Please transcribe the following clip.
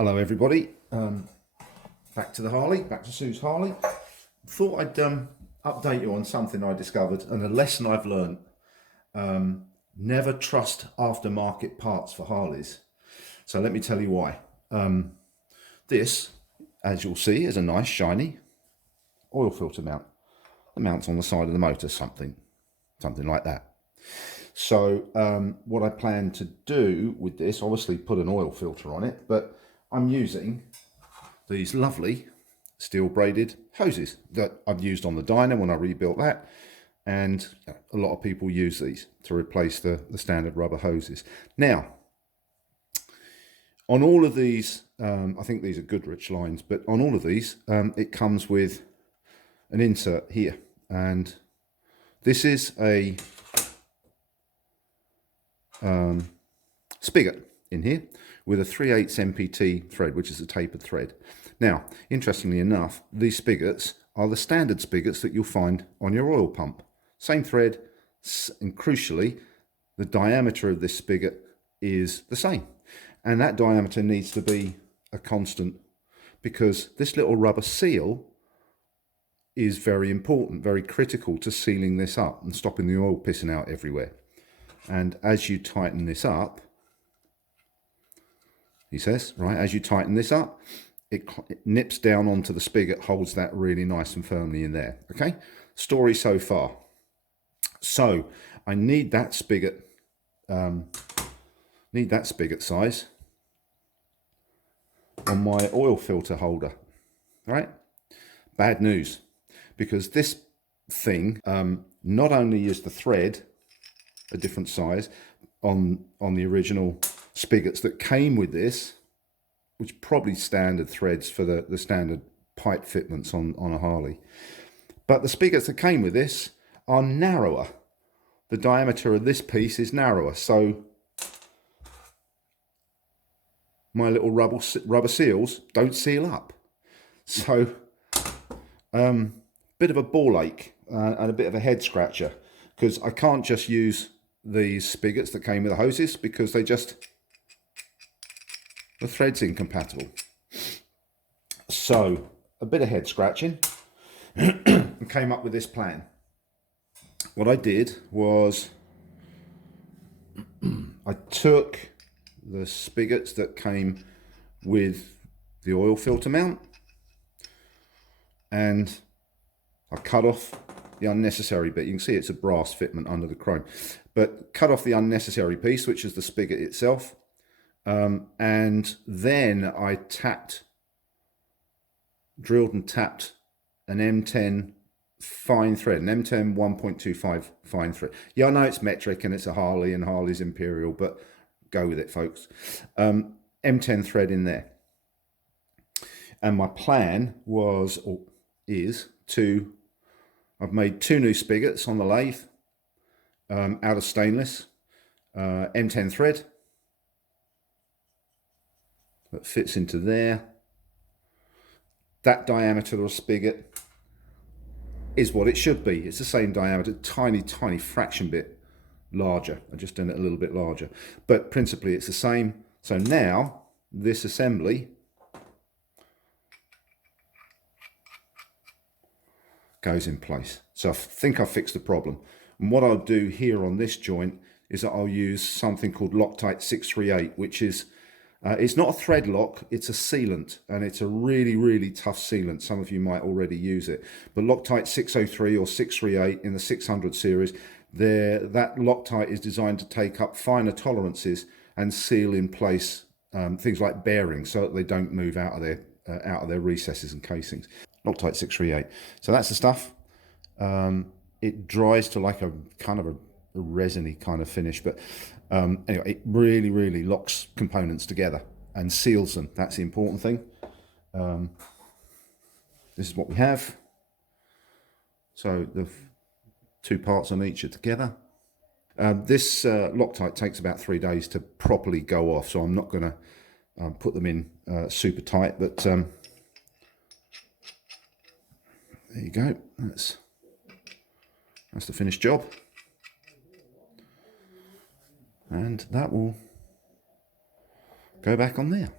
Hello everybody, back to the Harley, back to Sue's Harley. Thought I'd update you on something I discovered and a lesson I've learned. Never trust aftermarket parts for Harleys. So let me tell you why. This, as you'll see, is a nice shiny oil filter mount. The mount's on the side of the motor, something like that. So what I plan to do with this, obviously put an oil filter on it, but I'm using these lovely steel braided hoses that I've used on the Dyna when I rebuilt that, and a lot of people use these to replace the standard rubber hoses. Now, on all of these, I think these are Goodrich lines, but on all of these, it comes with an insert here, and this is a spigot in here with a 3/8 MPT thread, which is a tapered thread. Now, interestingly enough, these spigots are the standard spigots that you'll find on your oil pump. Same thread, and crucially, the diameter of this spigot is the same. And that diameter needs to be a constant because this little rubber seal is very important, very critical to sealing this up and stopping the oil pissing out everywhere. And as you tighten this up, he says, right, as you tighten this up, it nips down onto the spigot, holds that really nice and firmly in there. Okay, story so far. So I need that spigot, size on my oil filter holder. All right, bad news, because this thing, not only is the thread a different size on the original spigots that came with this, which probably standard threads for the standard pipe fitments on a Harley, but the spigots that came with this are narrower. The diameter of this piece is narrower, so my little rubber seals don't seal up. So bit of a ball ache and a bit of a head scratcher, because I can't just use these spigots that came with the hoses because the thread's incompatible. So a bit of head scratching and came up with this plan. What I did was I took the spigots that came with the oil filter mount and I cut off the unnecessary bit. You can see it's a brass fitment under the chrome, but cut off the unnecessary piece, which is the spigot itself. And then I drilled and tapped an M10 fine thread, an M10 1.25 fine thread. Yeah, I know it's metric and it's a Harley and Harley's Imperial, but go with it, folks. M10 thread in there. And my plan I've made 2 new spigots on the lathe, out of stainless, M10 thread that fits into there. That diameter of the spigot is what it should be. It's the same diameter, tiny fraction bit larger. I just done it a little bit larger, but principally it's the same. So now this assembly goes in place. So I think I've fixed the problem. And what I'll do here on this joint is that I'll use something called Loctite 638, which is it's not a thread lock, it's a sealant, and it's a really tough sealant. Some of you might already use it, but Loctite 603 or 638 in the 600 series, that Loctite is designed to take up finer tolerances and seal in place things like bearings so that they don't move out of their recesses and casings. Loctite 638. So that's the stuff. It dries to like a kind of a resiny kind of finish, but anyway, it really locks components together and seals them. That's the important thing. This is what we have. So the 2 parts on each are together. This Loctite takes about 3 days to properly go off, so I'm not going to put them in super tight, but there you go. That's the finished job. And that will go back on there.